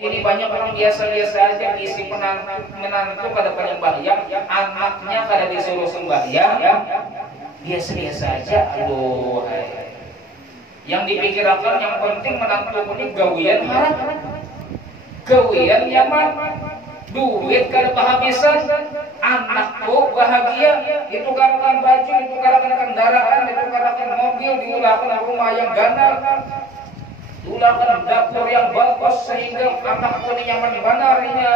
ini banyak orang biasa-biasa aja isi menantu kada penyembahyang, anaknya kada disuruh sembahyang, biasa-biasa aja. Aduh, yang dipikirkan yang penting menantu ini gawian harap, gawian nyaman, duit kada kehabisan, anakku bahagia, ditukarkan baju, ditukarkan kendaraan, ditukarkan mobil, diulahkan rumah yang ganar, diulahkan dapur yang bagus sehingga anakku ini nyaman banarinya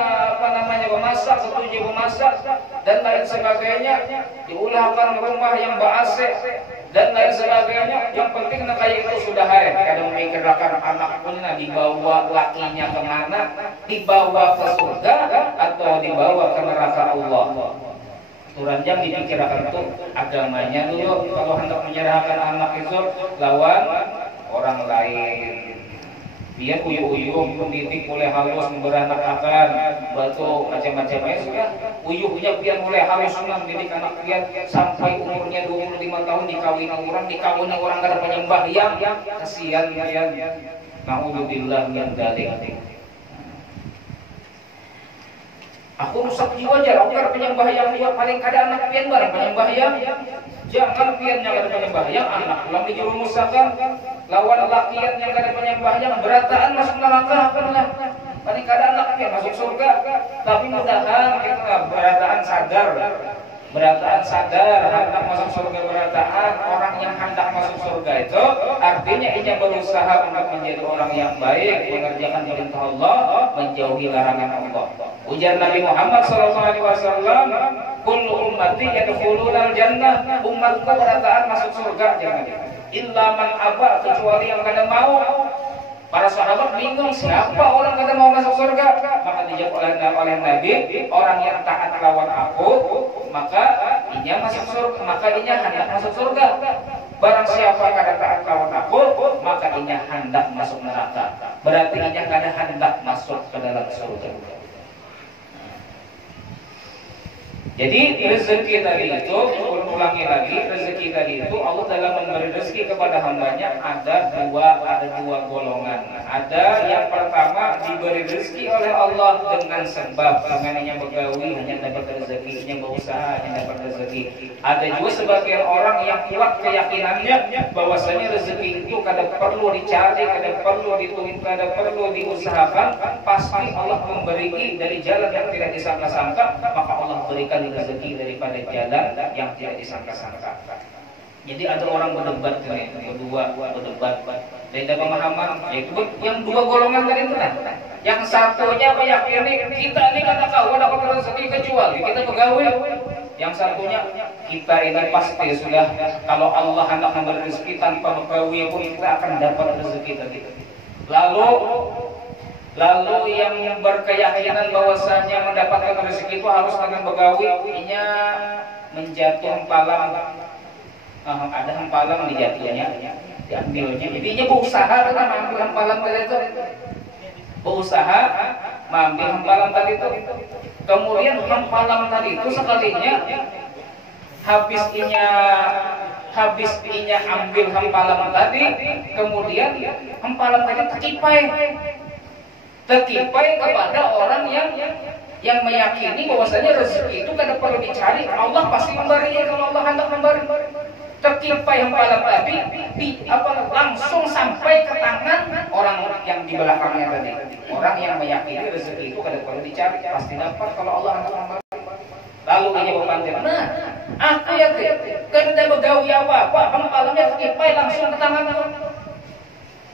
memasak, setuju memasak dan lain sebagainya, diulahkan rumah yang ber-AC dan lain sebagainya. Yang penting kayak itu sudah kada memikirkan anak pun dibawa lakinya kemana, dibawa ke surga atau dibawa ke neraka Allah. Turanjang dipikirkan itu agamanya dulu. Kalau hendak menyerahkan anak itu lawan orang lain, dia uyuh-uyuh mendidik mulai halus, memberanak akan batu macam-macamnya sudah uyuhnya pian mulai halus mendidik anak pian sampai umurnya 25 tahun dikawin orang kada penyembah yang kasihan pian. Naudzubillah min dzalik. Aku rusak jiwa jar, aku kada penyembah yang dia paling kada anak pian barang penyembah yang jangan pian yang kada penyembah yang anak ulang dijerumusakan lawan lakian yang kada penyembah yang berataan masuk neraka apalah paling kada anak pian masuk surga. Tapi mudahan kita berataan sadar hendak masuk surga. Berataan orang yang hendak masuk surga itu artinya ia berusaha untuk menjadi orang yang baik, mengerjakan perintah Allah, menjauhi larangan Allah. Ujar Nabi Muhammad SAW, kullu ummati yadkhulunal jannah, umatku berataan masuk surga jangan. Illa man aba, kecuali yang kada mau. Para sahabat bingung siapa orang kada mau masuk surga. Maka dijawab oleh Nabi, orang yang taat lawan aku, maka inya masuk surga, maka inya hendak masuk surga. Barang siapa kada taat lawan aku, maka inya hendak masuk neraka. Berarti inya kada hendak masuk ke dalam surga. Jadi rezeki tadi itu, ulangi lagi, rezeki tadi itu Allah dalam memberi rezeki kepada hambanya ada dua golongan. Ada yang pertama diberi rezeki oleh Allah dengan sebab, dengannya begawi hanya dapat rezeki, hanya berusaha hanya dapat rezeki. Ada juga sebagian orang yang kuat keyakinannya bahwasanya rezeki itu kada perlu dicari, kada perlu dituntut, kada perlu diusahakan, pasti Allah memberi dari jalan yang tidak disangka-sangka, maka Allah berikan rezeki daripada jalan yang tidak disangka-sangka. Jadi ada orang berdebat berdebat beda pemahaman, yaitu yang dua golongan tadi itu yang satunya meyakini kita ini kata kau dapat rezeki kecuali kita pegawai. Yang satunya kita ini pasti sudah kalau Allah hendak memberi rezeki tanpa pegawai pun kita akan dapat rezeki tadi. Lalu yang berkeyakinan bahwasanya mendapatkan rezeki itu harus dengan begawi, inya menjatuh hempalang, ada hempalang dijatuhnya, diambilnya. Jadi inya berusaha kan mengambil hempalang tadi itu, berusaha mengambil hempalang tadi itu. Kemudian hempalang tadi itu sekalinya habis inya ambil hempalang tadi, kemudian hempalang tadi terkipai kepada orang yang meyakini bahwasanya rezeki itu kada perlu dicari, Allah pasti memberinya kalau Allah hendak memberi. Terkipai hempalan tadi langsung sampai ke tangan orang yang di belakangnya tadi. Orang yang meyakini rezeki itu kada perlu dicari, pasti dapat kalau Allah hendak memberi. Lalu ini berpanjang, aku yakin kada begawi apa-apa, hempalannya terkipai langsung ke tangan.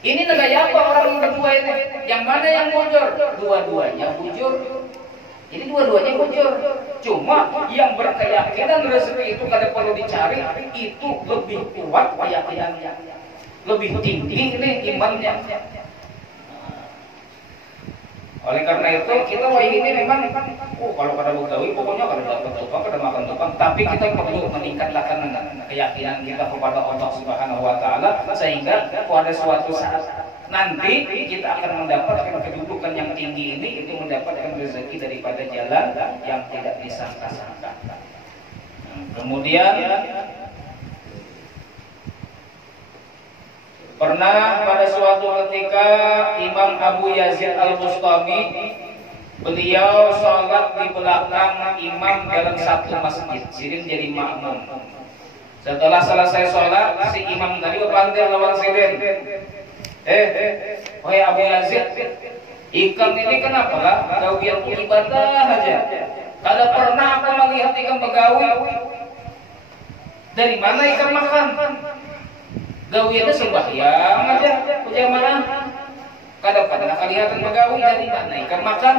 Ini negara apa orang berdua ini? Yang mana yang bujur? Dua-duanya bujur. Jadi dua-duanya bujur. Cuma yang berkeyakinan rezeki itu kada perlu dicari, itu lebih kuat keyakinannya, lebih tinggi ini imannya. Oleh karena itu kita ini memang kalau kada begawi pokoknya kada dapat upah, kada makan upah, tapi kita perlu meningkatkan keyakinan kita kepada Allah Subhanahu wa taala sehingga pada suatu saat nanti kita akan mendapatkan kedudukan yang tinggi ini, itu mendapatkan rezeki daripada jalan yang tidak disangka-sangka. Kemudian Pernah pada suatu ketika Imam Abu Yazid Al-Bustami, beliau sholat di belakang imam dalam satu masjid, Sirin jadi makmum. Setelah selesai sholat, si imam tadi berpandir lawan Sirin. Wahai Abu Yazid, ikan ini kenapa lah gawian ibadah aja? Kada pernah aku melihat ikan begawi. Dari mana ikan makan? Gawiannya sembahyang aja, ujar mana? Kada pernah kelihatan begawi, dari mana ikan makan?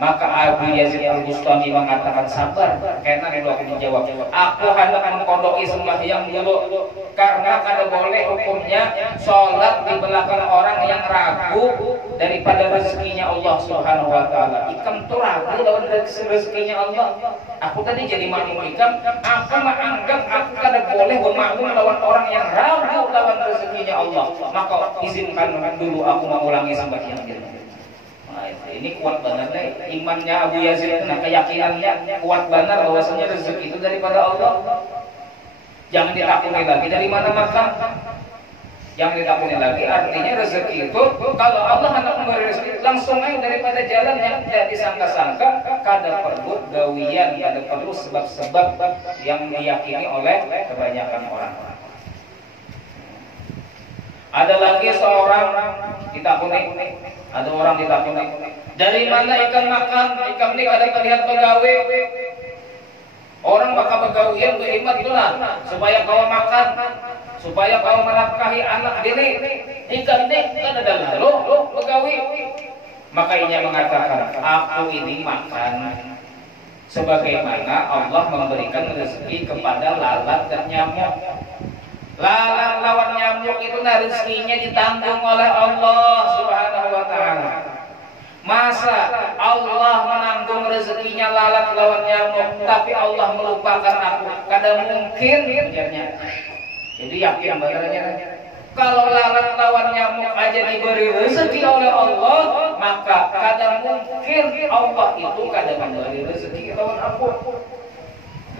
Maka Abu Yazid Al-Bustami mengatakan, sabar, karena dulu aku menjawab, aku hendak mengkodoki sembahyang dulu, karena kada boleh hukumnya sholat di belakang orang yang ragu daripada rezekinya Allah Subhanahu Wa Taala. Ikan tuh ragu lawan rezekinya Allah. Aku tadi jadi makmum ikan, aku menganggap aku kada boleh bermakmum lawan orang yang ragu lawan rezekinya Allah. Maka izinkan dulu aku mengulangi sembahyang dulu. Nah, ini kuat banget deh imannya Abu Yazid, nah keyakinannya kuat banget bahwasanya rezeki itu daripada Allah. Jangan ditakuni lagi dari mana makan. Jangan ditakuni lagi, artinya rezeki itu kalau Allah hendak memberi rezeki langsung aja daripada jalan yang tidak disangka-sangka. Kada perlu gawian, kada perlu sebab-sebab yang diyakini oleh kebanyakan orang. Ada lagi seorang ditakuni, ada orang ditakuni, dari mana ikan makan? Ikan ini kadang terlihat pegawai. Orang bakal begawian beriman itulah supaya kau makan, supaya kau menafkahi anak diri. Ikan ini kan ada lalu begawi. Maka ia mengatakan, aku ini makan sebagaimana Allah memberikan rezeki kepada lalat dan nyamuk. Lalat lawan nyamuk itu rezekinya ditanggung oleh Allah Subhanahu Wa Taala. Masa Allah menanggung rezekinya lalat lawan nyamuk, tapi Allah melupakan aku? Kada mungkin, ujarnya. Jadi yakin badannya. Kalau lalat lawan nyamuk aja diberi rezeki oleh Allah, maka kada mungkin Allah itu kada memberi rezeki lawan aku.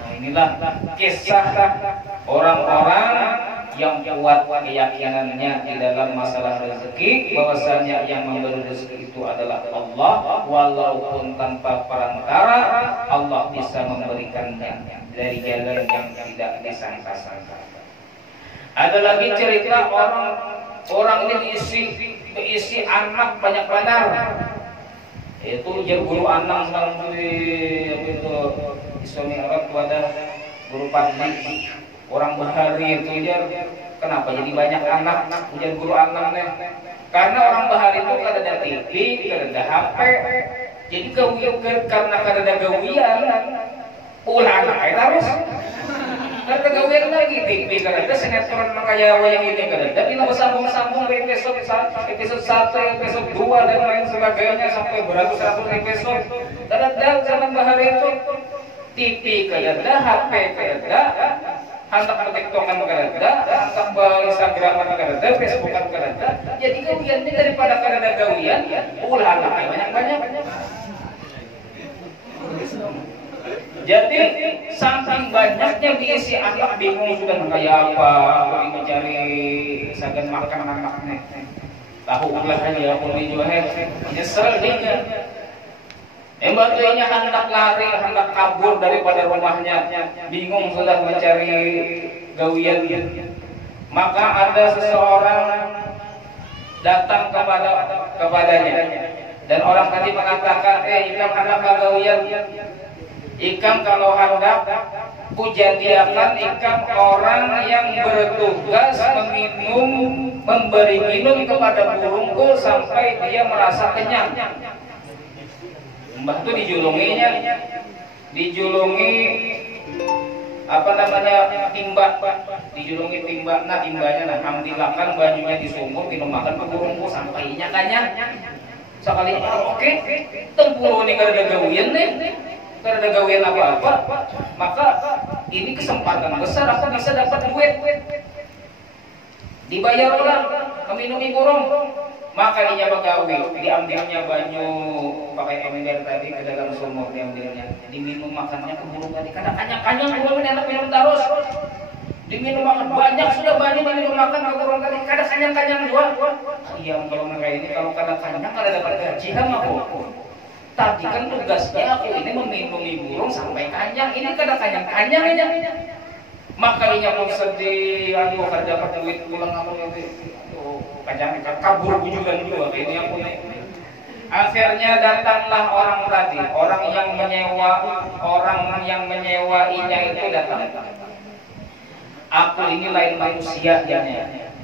Nah, inilah kisah orang-orang yang kuat keyakinannya di dalam masalah rezeki, bahwasanya yang memberi rezeki itu adalah Allah, walaupun tanpa perantara Allah bisa memberikannya dari jalan yang tidak disangka-sangka. Ada lagi cerita orang ini diisi anak banyak benar. Itu jadi guru anak sedang itu Islam Arab ada guru pandai orang Bahari itu dia kenapa jadi banyak anak jadi guru anak nih? Karena orang Bahari itu kada ada TV, kada ada HP, jadi karena kada ada gawian, ulah anak terus. Kada gawian lagi TV, kada ada sinetron makanya yang ini kada ada. Bila bersambung-sambung episode 1, episode 2 dan lain sebagainya sampai beratus-ratus episode. Kada ada zaman Bahari itu. TV kada ada, HP kada ada, hantak TikTokan kada ada, hantak Instagraman kada ada, Facebookan kada ada. Jadi gawiannya daripada kada ada gawian, ulah anak banyak-banyak. Jadi saking banyaknya diisi anak bingung sudah kayak apa, lagi mencari sagan makan anaknya. Tahu ulah aja aku juga nyesel dia. Batunya hendak lari, hendak kabur daripada rumahnya, bingung sudah mencari gawian. Maka ada seseorang datang kepadanya, dan orang tadi mengatakan, ikam hendak gawian, ikam kalau hendak kujadiakan ikam orang yang bertugas memberi minum kepada burungku sampai dia merasa kenyang. Mbah itu dijulungi apa namanya timba, dijulungi timba, nah timbanya nah hamdilakan banyunya disumur minum makan ke burungku sampai nya kanyang. Sekali oke, tempuluh ini kada ada gawian nih, kada ada gawian apa-apa, maka ini kesempatan besar aku bisa dapat duit, dibayar orang meminumi burung. Maka dia begawi, diambilnya banyu pakai ember tadi ke dalam sumur, diambilnya, diminum makannya ke burung tadi. Kadang kanyang-kanyang burung ini anak minum terus. diminum makan banyak, sudah banyak diminum makan kalau orang tadi kada kanyang-kanyang dua. Iya kalau kayak ini kalau kada kanyang kada dapat gaji kan aku. Tadi kan tugasnya aku ini meminumi burung sampai kanyang, ini kada kanyang-kanyang aja. Makanya pun sedih, aduh kada dapat duit pulang aku ini. Kanyang kabur bujulan juga ini aku nih. Akhirnya datanglah orang tadi, orang yang menyewainya itu datang. Aku ini lain manusia ya.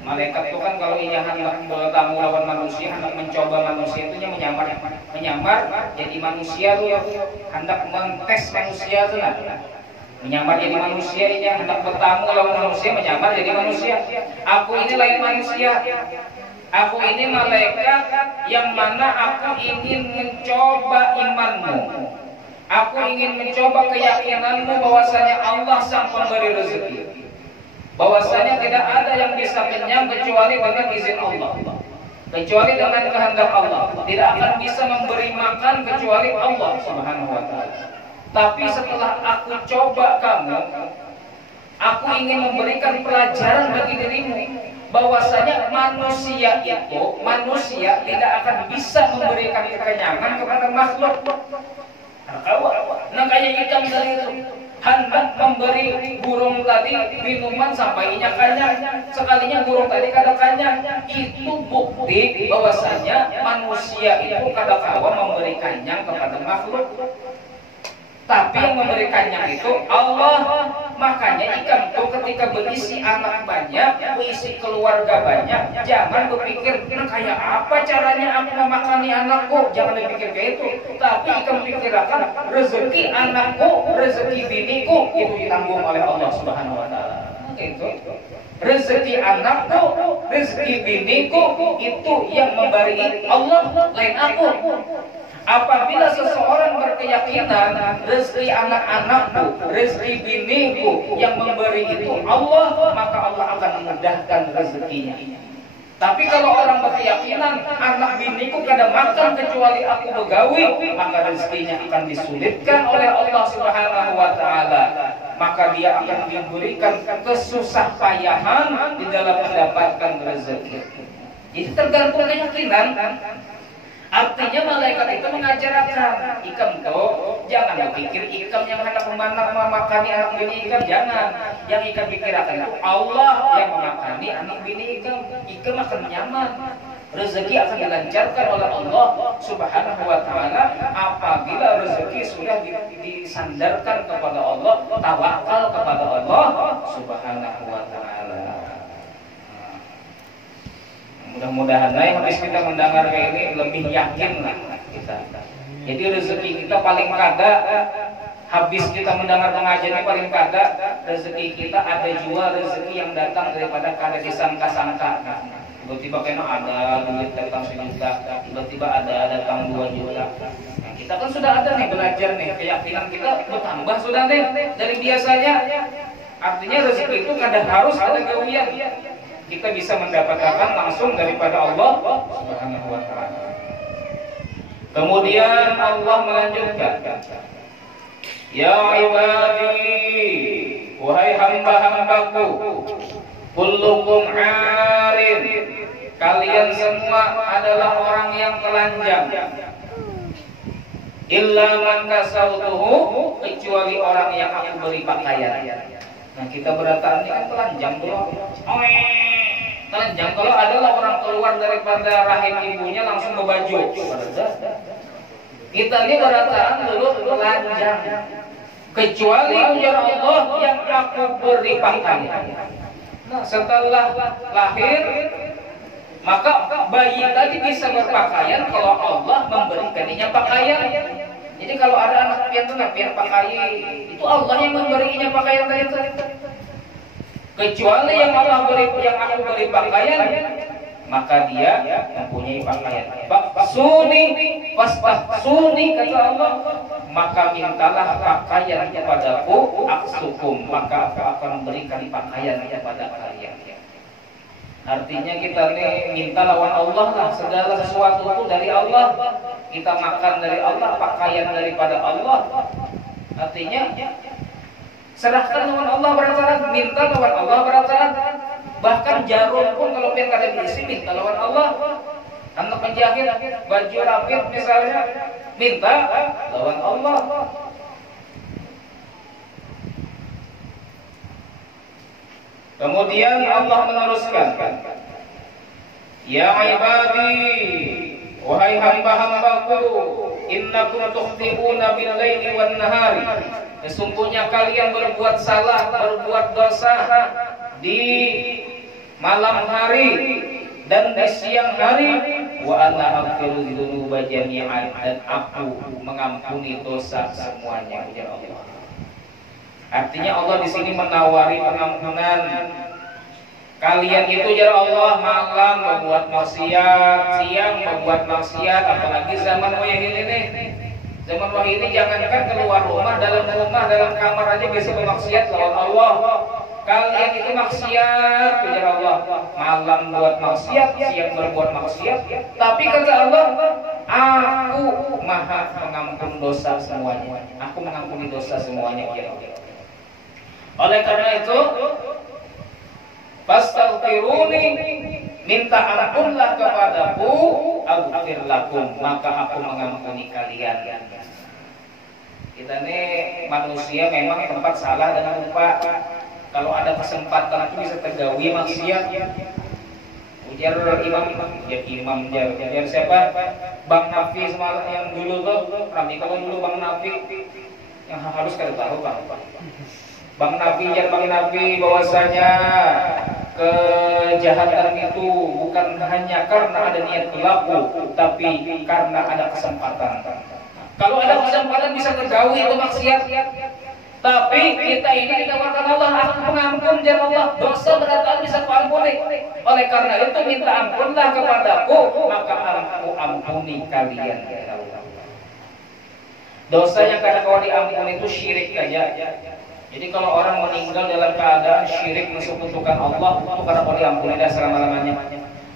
Malaikat itu kan kalau ia hendak bertamu lawan manusia, hendak mencoba manusia itu menyamar jadi manusia tuh hendak mentes manusia tuh menyamar jadi manusia ini hendak bertamu lawan manusia menyamar jadi manusia. Aku ini lain manusia. Aku ini malaikat yang mana aku ingin mencoba imanmu. Aku ingin mencoba keyakinanmu bahwasanya Allah sang pemberi rezeki. Bahwasanya tidak ada yang bisa kenyang kecuali dengan izin Allah. Kecuali dengan kehendak Allah. Tidak akan bisa memberi makan kecuali Allah Subhanahu wa taala. Tapi setelah aku coba kamu, aku ingin memberikan pelajaran bagi dirimu bahwasanya manusia tidak akan bisa memberikan kekenyangan kepada makhluk. Nah kayak ikan tadi itu hendak memberi burung tadi minuman sampai inya kanyang, sekalinya burung tadi kada kanyang. Itu bukti bahwasanya manusia itu kada kawa memberi kanyang kepada makhluk. Tapi yang memberikannya itu Allah. Makanya ikan itu ketika berisi anak banyak, berisi keluarga banyak, jangan berpikir kayak apa caranya aku memakani anakku. Jangan berpikir kayak itu. Tapi ikan pikirkan rezeki anakku, rezeki biniku itu ditanggung oleh Allah Subhanahu wa taala. Itu rezeki anakku, rezeki biniku itu yang memberi Allah, lain aku. Apabila seseorang berkeyakinan rezeki anak-anakku, rezeki biniku yang memberi itu Allah, maka Allah akan memudahkan rezekinya. Tapi kalau orang berkeyakinan anak biniku kada makan kecuali aku begawi, maka rezekinya akan disulitkan oleh Allah Subhanahu wa taala. Maka dia akan diberikan kesusah payahan di dalam mendapatkan rezeki. Jadi tergantung keyakinan. Artinya malaikat itu mengajarkan ikam tuh jangan berpikir ikam yang hendak memakani anak bini ikam, jangan. Yang ikam pikirkan itu Allah yang memakani anak bini ikam. Ikam akan nyaman, rezeki akan dilancarkan oleh Allah Subhanahu wa taala apabila rezeki sudah disandarkan kepada Allah, tawakal kepada Allah Subhanahu wa taala. Mudah-mudahan habis kita mendengar kayak ini lebih yakin lah kita. Jadi rezeki kita paling kada habis kita mendengar pengajian ini paling kada rezeki kita ada jua rezeki yang datang daripada kada disangka-sangka. Tiba-tiba kena ada duit datang 1 juta, tiba-tiba ada datang 2 juta. Nah, kita kan sudah ada nih belajar nih, keyakinan kita bertambah sudah nih dari biasanya. Artinya rezeki itu kada harus ada gawian. Kita bisa mendapatkan langsung daripada Allah Subhanahu wa taala. Kemudian Allah melanjutkan, ya ibadi, wahai hamba-hambaku, kullukum arid, kalian semua adalah orang yang telanjang. Illa man kasautuhu, kecuali orang yang aku beri pakaian. Nah kita beratan ini kan telanjang dulu. Telanjang kalau adalah orang keluar daripada rahim ibunya langsung berbaju. Kita ini beratan dulu telanjang. Kecuali ya Allah yang aku beri pakaian. Nah setelah lahir maka bayi tadi bisa berpakaian kalau Allah memberikannya pakaian. Jadi kalau ada anak pian pakaian itu Allah yang memberinya pakaian tadi. Kecuali yang Allah beri, yang aku beri pakaian, maka dia mempunyai pakaian. Fasuni kata Allah, maka mintalah pakaian kepadaku, aksukum, maka aku akan memberikan pakaian kepada kalian. Artinya kita ini minta lawan Allah lah, segala sesuatu itu dari Allah. Kita makan dari Allah, pakaian daripada Allah. Artinya Serahkan lawan Allah berataran, minta lawan Allah berataran. Bahkan jarum pun kalau pengen kada diisi minta lawan Allah. Anak penjahit baju rapid misalnya minta lawan Allah. Kemudian Allah meneruskan, ya ibadi, wahai hamba-hambaku, innakum tukhti'una bil-laili wan-nahari. Sesungguhnya kalian berbuat salah, berbuat dosa di malam hari dan di siang hari. Wa ana aghfiru dzunuba jami'an, dan aku mengampuni dosa semuanya, ujar Allah. Artinya Allah di sini menawari pengampunan. Kalian itu ya Allah malam membuat maksiat, siang membuat maksiat, apalagi zaman wahai ini. Zaman wahai ini jangankan keluar rumah, dalam kamar aja bisa bermaksiat lawan Allah. Kalian itu maksiat, ya Allah. Malam buat maksiat, siang berbuat maksiat. Tapi kata Allah, aku maha mengampun dosa semuanya. Aku mengampuni dosa semuanya, ya Allah. Oleh karena itu, fastaghfiruni, minta ampunlah kepadaku, aghfir lakum, maka aku mengampuni kalian. Kita ini manusia memang tempat salah dan lupa. Kalau ada kesempatan itu bisa tergawi maksiat. Ujar imam siapa? Bang Nafi semalam yang dulu tuh, kami kalau dulu Bang Nafi yang harus kita tahu Bang Nabi bahwasanya kejahatan itu bukan hanya karena ada niat pelaku, tapi karena ada kesempatan. Kalau ada kesempatan bisa terjauhi itu maksiat. Tapi kita ini ditawarkan Allah, aku pengampun ya Allah, dosa berataan bisa kuampuni. Oleh karena itu minta ampunlah kepadaku, maka aku ampuni kalian ya Allah. Dosa yang kadang kalau diampuni itu syirik aja. Jadi kalau orang meninggal dalam keadaan syirik mensekutukan Allah, itu karena mau diampuni dah selama-lamanya.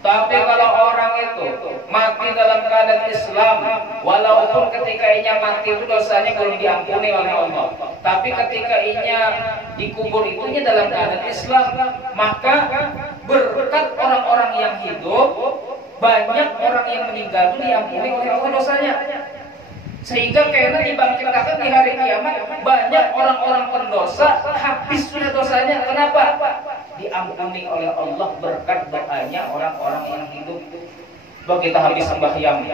Tapi kalau orang itu mati dalam keadaan Islam, walaupun ketika inya mati itu dosanya belum diampuni oleh Allah, tapi ketika inya dikubur itunya dalam keadaan Islam, maka berkat orang-orang yang hidup, banyak orang yang meninggal itu diampuni oleh Allah dosanya. Sehingga karena dibangkitkan di hari kiamat, banyak orang-orang pendosa habis sudah dosanya. Kenapa? Diampuni oleh Allah berkat doanya orang-orang yang hidup. Bahwa kita habis sembahyang,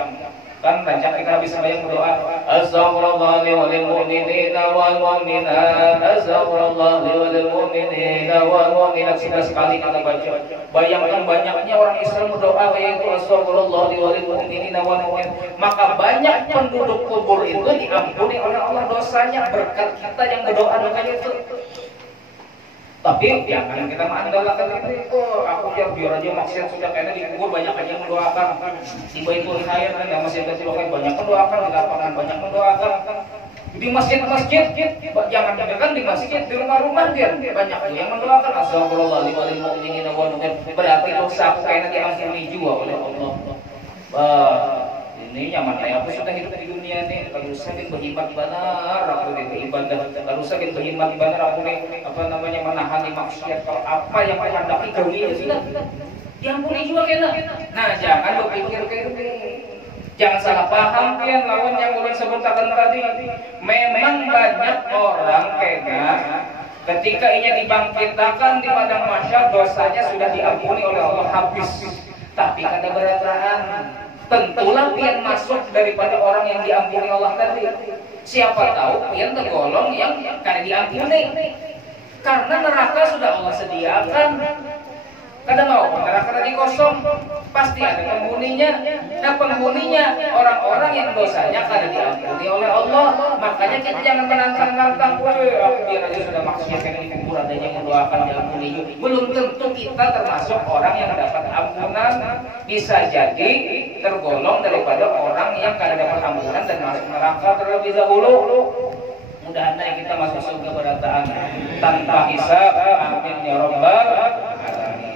kan rancang kita habis sembahyang berdoa, astaghfirullah li walil mu'minina wal mu'minat, astaghfirullah li walil mu'minina wal mu'minat. Sekali kita baca. Bayangkan banyaknya orang Islam berdoa yaitu astaghfirullah li walil mu'minina wal mu'minat. Maka banyak penduduk kubur itu diampuni oleh Allah dosanya berkat kita yang berdoa itu. Tapi jangan kita mengandalkan itu. Aku biar aja maksiat sudah kayaknya dikubur banyak aja yang mendoakan. Di Baitul Khair kan yang masih ada banyak mendoakan, di lapangan banyak mendoakan. Di masjid-masjid, jangan kan di masjid, di rumah-rumah dia banyak yang mendoakan. Astagfirullah li walil mu'minina wal mu'minat. Berarti dosa aku kayaknya diampuni juga oleh Allah. Ini nyaman ya, aku sudah hidup di dunia ini. Kalau sakit berhemat benar, aku beribadah. Kalau sakit berhemat benar, aku menahan maksiat. Kalau apa yang aku hendak gauli itu sudah diampuni juga kena. Nah, jangan berpikir kayak ini. Jangan salah paham kan lawan yang ulun sebutkan tadi. Memang banyak orang kena ketika ia dibangkitkan di padang mahsyar, dosanya sudah diampuni oleh Allah habis. Tapi kada berataan. Tentulah pian masuk daripada orang yang diampuni Allah tadi. Siapa tahu pian tergolong yang kada diampuni. Karena neraka sudah Allah sediakan. Kada mau neraka tadi kosong, pasti ada penghuninya. Nah, penghuninya orang-orang yang dosanya kada diampuni oleh Allah. Makanya kita jangan menantang-nantang, aku biar aja sudah maksiat yang dikubur adanya mendoakan diampuni. Belum tentu kita termasuk orang yang dapat ampunan. Bisa jadi tergolong daripada orang yang kada dapat ampunan dan masuk neraka terlebih dahulu. Mudah-mudahan kita masuk surga berataan tanpa hisab. Amin ya rabbal alamin.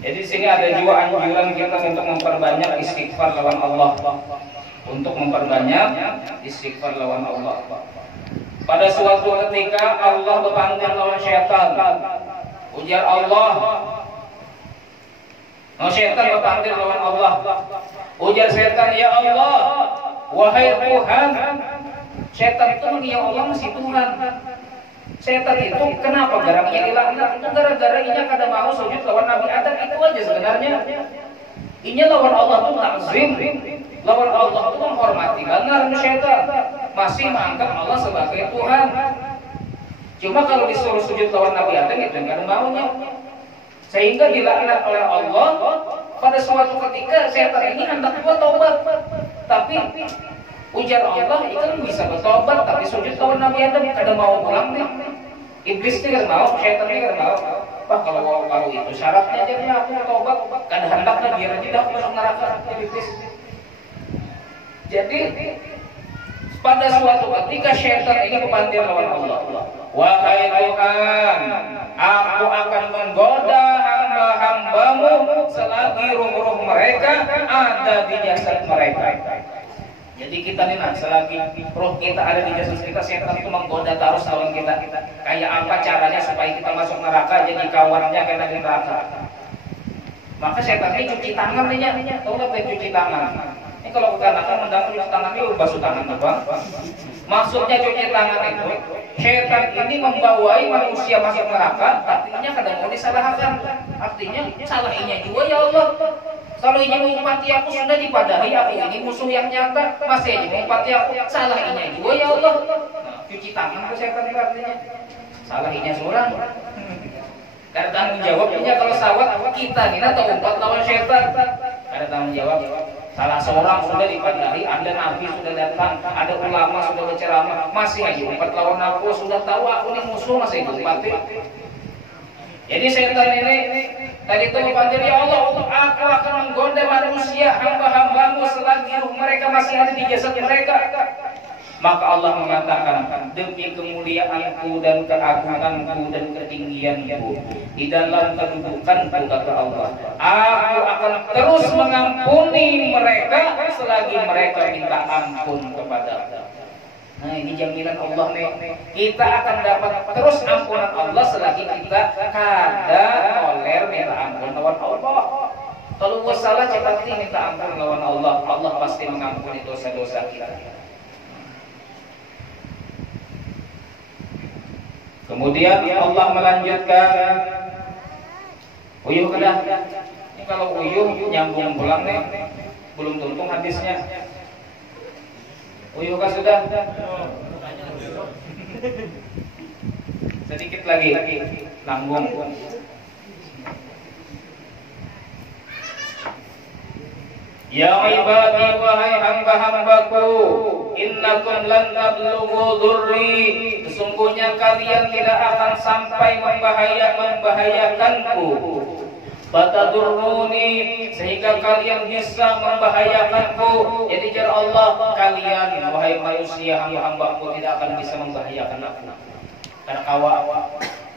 Jadi di sini ada juga anjuran kita untuk memperbanyak istighfar lawan Allah. Untuk memperbanyak istighfar lawan Allah. Pada suatu ketika Allah berpanggil lawan syaitan. Ujar Allah. Syaitan berpanggil lawan Allah. Ujar syaitan, ya Allah, wahai Tuhan. Syaitan itu ya Allah masih Tuhan. Syaitan itu kenapa garangnya dilaknat? Itu gara-gara inya kada mau sujud lawan Nabi Adam, itu aja sebenarnya. Inya lawan Allah itu takzim, lawan Allah itu menghormati. Benar syaitan masih menganggap Allah sebagai Tuhan. Cuma kalau disuruh sujud lawan Nabi Adam itu kada maunya. Sehingga dilaknat oleh Allah. Pada suatu ketika syaitan ini hendak buat taubat, tapi ujar Allah, itu bisa bertobat, tapi sujud lawan Nabi Adam kada mau pulang nih. Iblis tidak mau, syaitan tidak mau. Wah, kalau itu syaratnya jadi aku tobat, kada hendaknya biar tidak masuk neraka iblis. Jadi pada suatu ketika syaitan ini berpandir lawan Allah. Wahai Tuhan, aku akan menggoda hamba-hambamu selagi ruh-ruh mereka ada di jasad mereka. Jadi kita nih nah, selagi roh kita ada di jasad kita, setan itu menggoda terus lawan kita. Kayak apa caranya supaya kita masuk neraka, jadi kawannya kena di neraka. Maka setan ini cuci tangan nih, tahu nggak cuci tangan? Ini kalau kita nakal mendang cuci tangan itu basuh tangan bang. Maksudnya cuci tangan itu, setan ini membawai manusia masuk neraka, artinya kadang mau disalahkan. Artinya salahinya juga ya Allah. Kalau ini mengumpati aku sudah dipadahi, aku ini musuh yang nyata, masih ini mengumpati aku, salah ini juga ya Allah. Nah, cuci tangan ke setan itu artinya salah ini seorang. Karena tanggung jawabnya kalau sawat kita ini atau umpat lawan setan, ada tanggung jawab. Salah seorang sudah dipadahi, ada nabi sudah datang, ada ulama sudah berceramah, masih aja umpat lawan aku, sudah tahu aku ini musuh masih diumpati. Jadi setan ini tadi itu berpandir, ya Allah, aku akan menggoda manusia hamba-hambamu selagi ruh mereka masih ada di jasad mereka. Maka Allah mengatakan, demi kemuliaanku dan keagunganku dan ketinggianku di dalam kedudukanku, kata Allah, aku akan terus mengampuni mereka selagi mereka minta ampun kepadaku. Nah, ini jaminan Allah nih. Kita akan dapat terus ampunan Allah selagi kita kada toler minta ampun lawan Allah. Kalau gua salah cepat minta ampun lawan Allah, Allah pasti mengampuni dosa-dosa kita. Kemudian Allah melanjutkan, uyuh kedah. Ini kalau uyuh nyambung pulang nih, belum tuntung hadisnya. Uyuh kah sudah? Sedikit lagi, nanggung. Ya ibadi, wahai hamba-hambaku, innakum lan tablughu dhurri, sesungguhnya kalian tidak akan sampai membahayakanku. Batadurruni, sehingga kalian bisa membahayakanku. Jadi jar Allah, kalian wahai manusia hamba-hambaku tidak akan bisa membahayakan aku. Karena kawa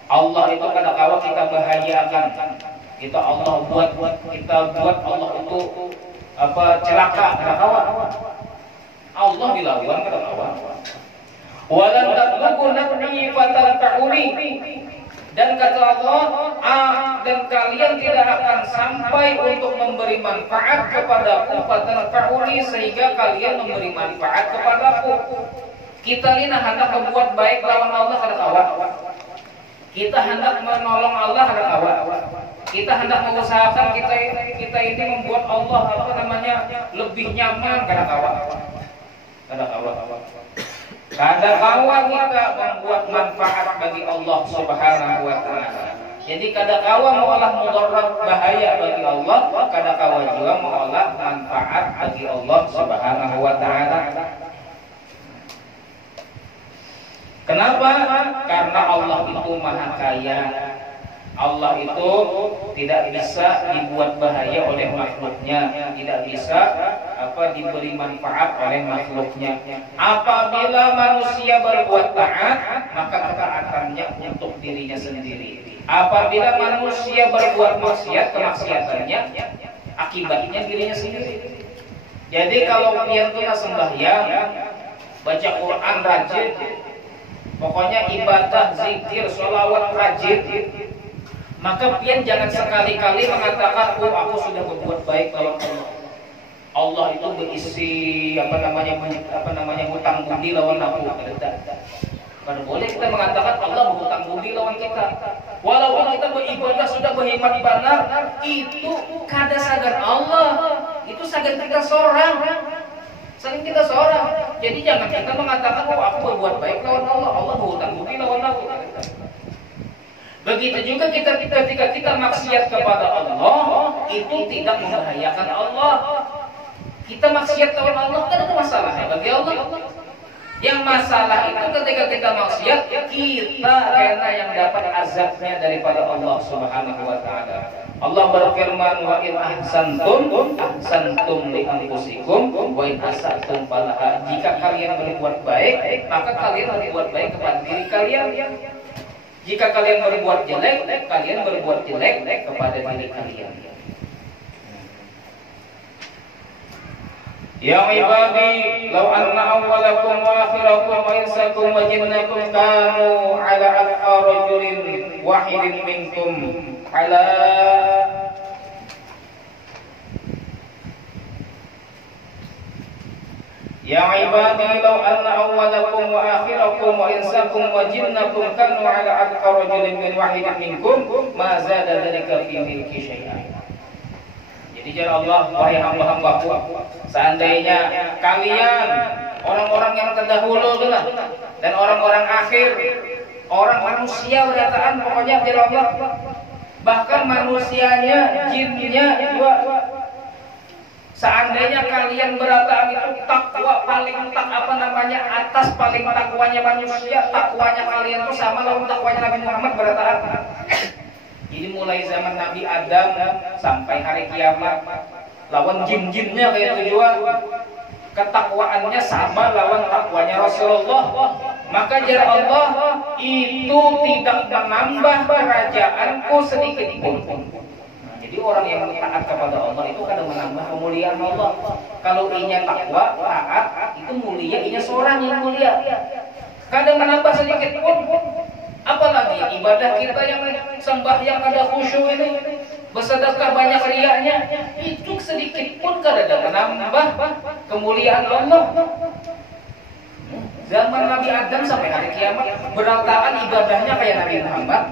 Allah itu kada kawa kita bahayakan. Kita Allah buat Allah itu celaka, kada kawa. Allah dilawan kada kawa. Walan tablughu naf'i fatanfa'uni. Dan kata Allah, dan kalian tidak akan sampai untuk memberi manfaat kepadaku, fatanfa'uni, sehingga kalian memberi manfaat kepadaku. Kita ini hendak membuat baik lawan Allah kada kawa. Kita hendak menolong Allah kada kawa. Kita hendak mengusahakan kita ini membuat Allah lebih nyaman kada kawa. Kada kawa. Kada kawa kita membuat manfaat bagi Allah Subhanahu wa ta'ala. Jadi kada kawa mengolah mudarat bahaya bagi Allah, kada kawa juga mengolah manfaat bagi Allah Subhanahu wa ta'ala. Kenapa? Karena Allah itu maha kaya. Allah itu tidak bisa dibuat bahaya oleh makhluknya, tidak bisa diberi manfaat oleh makhluknya. Apabila manusia berbuat taat, maka ketaatannya untuk dirinya sendiri. Apabila manusia berbuat maksiat, kemaksiatannya akibatnya dirinya sendiri. Jadi kalau pian kita sembahyang, baca Quran rajin, Pokoknya ibadah, zikir, sholawat rajin. Maka pian jangan sekali-kali mengatakan, oh aku sudah berbuat baik lawan Allah. Allah itu berisi apa namanya hutang budi lawan aku. Karena boleh kita mengatakan Allah berhutang budi lawan kita. Walaupun kita beribadah sudah berhemat benar, itu kada sadar Allah. Itu sadar kita seorang. Saling kita seorang. Jadi jangan kita mengatakan bahwa aku berbuat baik lawan Allah. Allah berhutang budi lawan aku. Begitu juga ketika kita maksiat kepada Allah, itu tidak membahayakan Allah. Kita maksiat lawan Allah kan ada masalahnya bagi Allah. Yang masalah itu ketika kita maksiat, kita karena yang dapat azabnya daripada Allah Subhanahu wa taala. Allah berfirman, wa in ahsantum li anfusikum wa in asatum falaha. Jika kalian berbuat baik, maka kalian berbuat baik kepada diri kalian. Jika kalian berbuat jelek, kalian berbuat jelek kepada diri kalian. Ya ibadi, law anna awwalakum wa akhirakum wa insakum wa jinnakum kanu ala atqa rajulin wahidin minkum ala Ya ibadi, law anna awwalakum wa akhirakum wa insakum wa jinnakum kanu ala atqa rajulin wahidin minkum ma zada dzalika fi milki syai'an. Jadi jalla Allah, wahai hamba-hambaku, seandainya kalian orang-orang yang terdahulu dan orang-orang akhir, orang manusia berataan pokoknya jalla Allah, bahkan manusianya, jinnya juga, seandainya kalian berataan itu takwa paling atas paling takwanya manusia, takwanya kalian itu sama lawan takwanya Nabi Muhammad berataan. Ini mulai zaman Nabi Adam sampai hari kiamat, lawan jin-jinnya kayak tujuan, ketakwaannya sama lawan takwanya Rasulullah. Maka jalla Allah, itu tidak menambah kerajaanku sedikit pun. Jadi orang yang taat kepada Allah itu kadang menambah kemuliaan Allah. Kalau inya takwa, taat, itu mulia, inya seorang yang mulia. Kadang menambah sedikit pun. Apalagi ibadah kita yang sembahyang ada khusyuk ini, bersedekah banyak riaknya, itu sedikit pun kadang menambah kemuliaan Allah. Zaman Nabi Adam sampai hari kiamat berataan ibadahnya kayak Nabi Muhammad,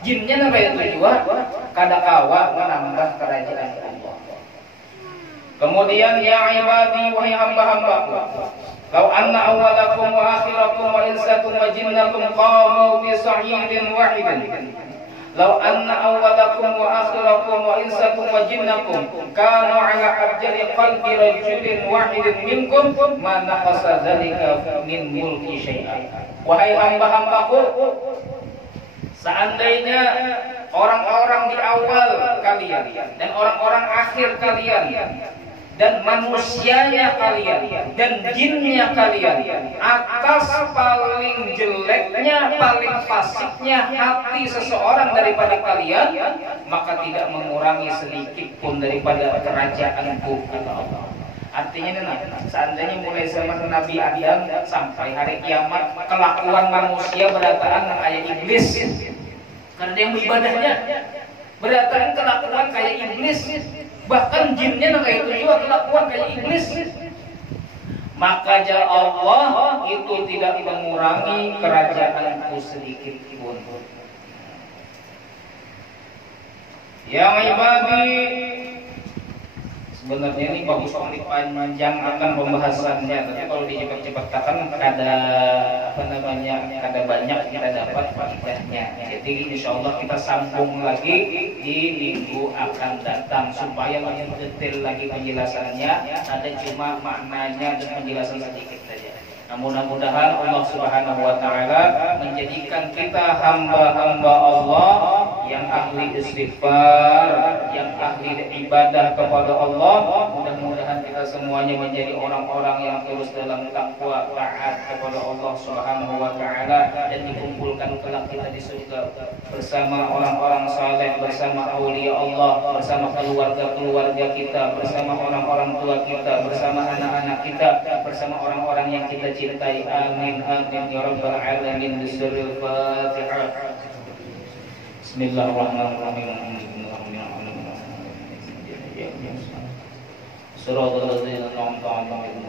jinnya kayak tujuan, kada kawa menambah kerajaan Allah. Kemudian ya ibadi, wahai hamba-hambaku, law anna awwalakum wa akhirakum wa insakum wa jinnakum qamu fi sa'idin wahidin. Law anna awwalakum wa akhirakum wa insakum wa jinnakum kanu ala abjari qalbi rajulin wahidin minkum ma naqasa dzalika min mulki syai'an. Wahai hamba-hambaku, seandainya orang-orang di awal kalian dan orang-orang akhir kalian dan manusianya kalian dan jinnya kalian atas paling jeleknya, paling fasiknya hati seseorang daripada kalian, maka tidak mengurangi sedikit pun daripada kerajaanku, kata Allah. Artinya seandainya mulai zaman Nabi Adam sampai hari kiamat, kelakuan manusia berataan kayak iblis, karena dia yang beribadahnya berataan kelakuan kayak iblis. Bahkan jinnya kayak itu juga kelakuan kayak iblis. Maka jalla Allah, itu tidak mengurangi kerajaanku sedikit pun. Ya ibadi, sebenarnya ini bagus sekali panjang akan pembahasannya, tapi kalau dicepat-cepatkan kada banyak kita dapat faedahnya. Jadi insyaallah kita sambung lagi di minggu akan datang supaya lebih detail lagi penjelasannya. Ada cuma maknanya dan penjelasan sedikit saja. Nah, mudah-mudahan Allah Subhanahu wa taala menjadikan kita hamba-hamba Allah yang ahli istighfar, yang ahli ibadah kepada Allah. Mudah-mudahan kita semuanya menjadi orang-orang yang terus dalam takwa taat kepada Allah Subhanahu wa taala, dan dikumpulkan kelak kita di surga bersama orang-orang saleh, bersama aulia Allah, bersama keluarga-keluarga kita, bersama orang-orang tua kita, bersama anak-anak kita, bersama orang-orang yang kita cintai. Amin amin ya rabbal alamin. Bismillahirrahmanirrahim. Bismillahirrahmanirrahim. Surah Al-Ladzina an'amta 'alaihim